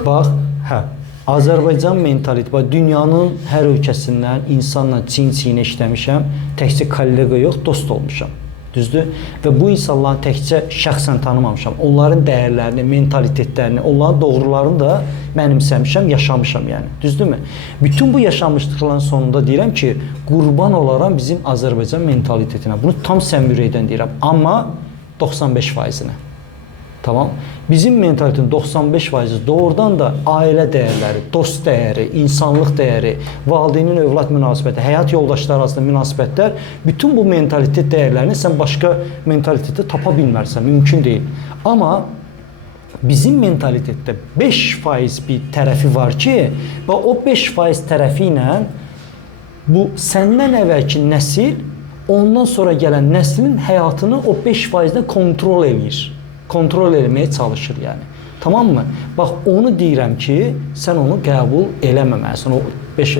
Bax, hə. Azərbaycan mentaliteti, dünyanın hər ölkəsindən insanla çiyin-çiyinə işləmişəm, təkcə kollega yox, dost olmuşam. Düzdür? Və bu insanları təkcə şəxsən tanımamışam. Onların dəyərlərini, mentalitetlərini, onların doğrularını da mənimsəmişəm, yaşamışam yəni. Düzdürmü? Bütün bu yaşamışlıqların sonunda deyirəm ki, qurban olaram bizim Azərbaycan mentalitetinə. Bunu tam səmimi deyirəm. Amma 95%-nə. Tamam. Bizim mentalitetin 95% doğrudan da ailə dəyərləri, dost dəyəri, insanlıq dəyəri, valideynin övlad münasibəti, həyat yoldaşları arasında münasibətlər, bütün bu mentalitet dəyərlərini sən başqa mentalitetdə tapa bilmərsən, mümkün deyil. Amma bizim mentalitetdə 5% bir tərəfi var ki, və o 5% tərəfi ilə bu səndən əvvəlki nəsil, ondan sonra gələn nəslin həyatını o 5%-də kontrol edir. Kontrol etməyə çalışır yəni. Tamam mı? Bax onu deyirəm ki, sən onu qəbul eləməməlisən.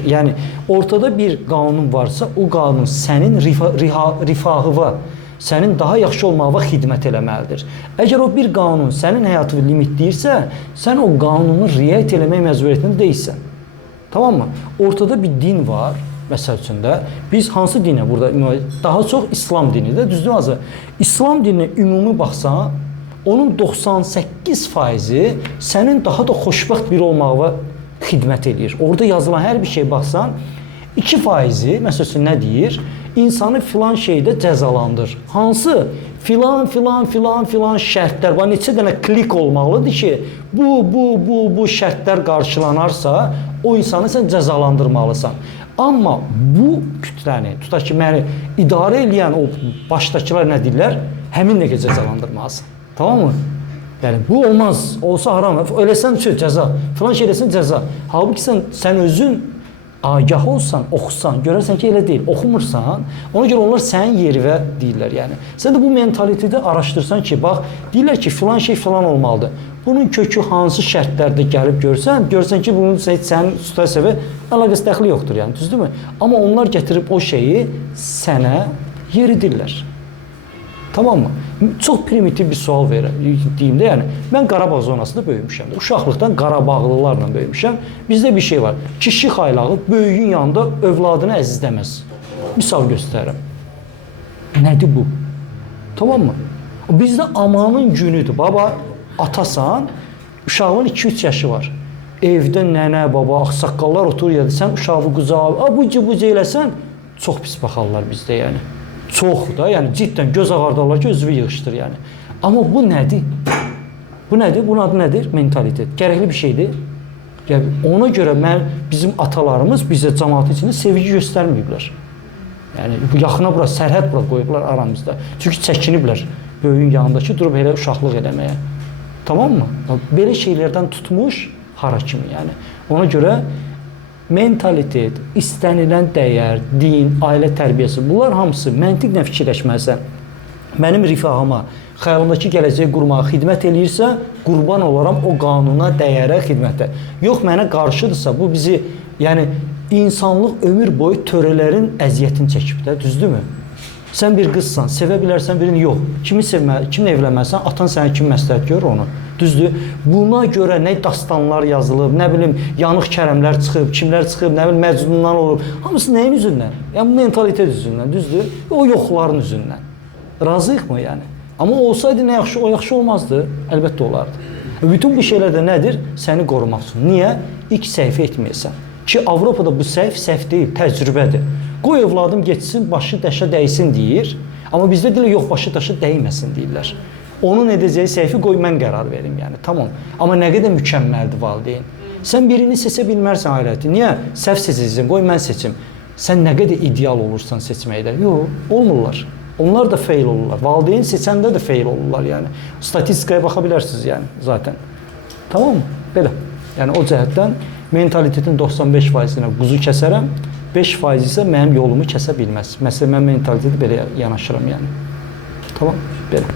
Yəni ortada bir qanun varsa, o qanun sənin rifahına, sənin daha yaxşı olmağına xidmət eləməlidir. Əgər o bir qanun sənin həyatını limitləyirsə, sən o qanunu riayət eləmək məcburiyyətində deyilsən. Tamam mı? Ortada bir din var. Məsəl üçün də biz hansı dinə burada daha çox İslam dinidir, düzdür azı? İslam dininə ümumi baxsan, onun 98%-i sənin daha da xoşbəxt biri olmağa xidmət edir. Orada yazılan hər bir şey baxsan, 2%-i məsəl üçün nə deyir? İnsanı filan şeydə cəzalandır. Hansı? Filan şərtlər var. Neçə dənə klik olmalıdır ki, bu şərtlər qarşılanarsa, o insanı sən cəzalandırmalısan. Amma bu kütləni, tutaq ki, məni idarə edən o başdakılar nə deyirlər? Həmin dəqiqə cəzalandırmalısan. Tamam mı? Yəni bu olmaz. Olsa haram. Eləsən cəza. Filan şey eləsən cəza. Halbuki sən özün agah olsan, oxusan, görərsən ki, elə deyil. Oxumursan, ona görə onlar sənin yerivə deyirlər yəni. Sən də bu mentaliteti araşdırsan ki, bax, deyirlər ki, filan şey filan olmalıdır. Bunun kökü hansı şərtlərdə gəlib görsən ki, bunun sənin situasiyaya əlaqəsi dəxli yoxdur yəni, düzdürmü? Amma onlar gətirib o şeyi sənə yeridirlər. Tamam mı? Çox primitiv bir sual deyim də, yəni mən Qarabağ zonasında böyümüşəm. Uşaqlıqdan Qarabağlılarla böyümüşəm. Bizdə bir şey var. Kişi xaylağı böyüyün yanında övladını əzizləməz. Misal göstərirəm. Nədir bu? Tamam mı? Bizdə amanın günüdür. Baba, atasan, uşağın 2-3 yaşı var. Evdə nənə, baba, ağsaqqallar oturur ya, sən uşağı qucağa, bucu eləsən, çox pis baxarlar bizdə yəni. Çox da, yəni ciddən göz ağardarlar ki, özünü yığışdır yəni. Amma bu nədir? Bu nədir? Bunun adı nədir? Mentalitet. Gərəkli bir şeydir. Ona görə bizim atalarımız bizə cəmaat içində sevgi göstərməyiblər. Yəni yaxına bura, sərhəd bura qoyublar aramızda. Çünki çəkiniblər böyüyün yanındakı durub elə uşaqlıq eləməyə. Tamam mı? Belə şeylərdən tutmuş hara kimi yəni. Ona görə mentalitet, istənilən dəyər, din, ailə tərbiyəsi, bunlar hamısı məntiqlə fikirləşməlisən. Mənim rifahıma, xəyalımdakı gələcəyi qurmağa xidmət eləyirsə, qurban olaram o qanuna, dəyərə, xidmətə. Yox, mənə qarşıdırsa, bu bizi, yəni insanlıq ömür boyu törələrin əziyyətini çəkib də, düzdürmü? Sən bir qızsan, sevə bilərsən birini, yox. Kimlə evlənməlisən, atan sənə kim məsləhət görür onu. Düzdür? Buna görə nə dastanlar yazılıb, nə bilim, yanıq kərəmlər çıxıb, kimlər çıxıb, nə bilim, məcnunlar olub. Hamısı nəyin üzündən? Yəni, mentalitet üzündən, düzdür? O yoxların üzündən. Razıyıq mı yəni? Amma olsaydı nə yaxşı, o yaxşı olmazdı. Əlbəttə olardı. Bütün bu şeylər də nədir? Səni qorumaq üçün. Niyə? İlk səhvə etməyəsən. Ki, Avropada bu səhv deyil, təcrübədir. Qoy övladım geçsin, başı daşa dəysin deyir. Amma bizdə deyirlər, yox, başı daşa dəyməsin deyirlər. Onun edəcəyi səhvi qoy mən qərar verim yəni, tamam. Amma nə qədər mükəmməldir valideyn. Sən birini seçə bilmərsən ailəti. Niyə? Səhv seçəcəksən, qoy mən seçim. Sən nə qədər ideal olursan seçməkdə? Yox, olmurlar. Onlar da fail olurlar. Valideyn seçəndə də fail olurlar yəni. Statistikaya baxa bilərsiniz yəni, zaten. Tamam mı? Belə. Yəni o cəhətdən mentalitetin 95%-nə quzu kəsərəm, 5% isə mənim yolumu kəsə bilməz. Məsələn, mən mentaliteti belə yanaşıram yəni. Tamam, belə.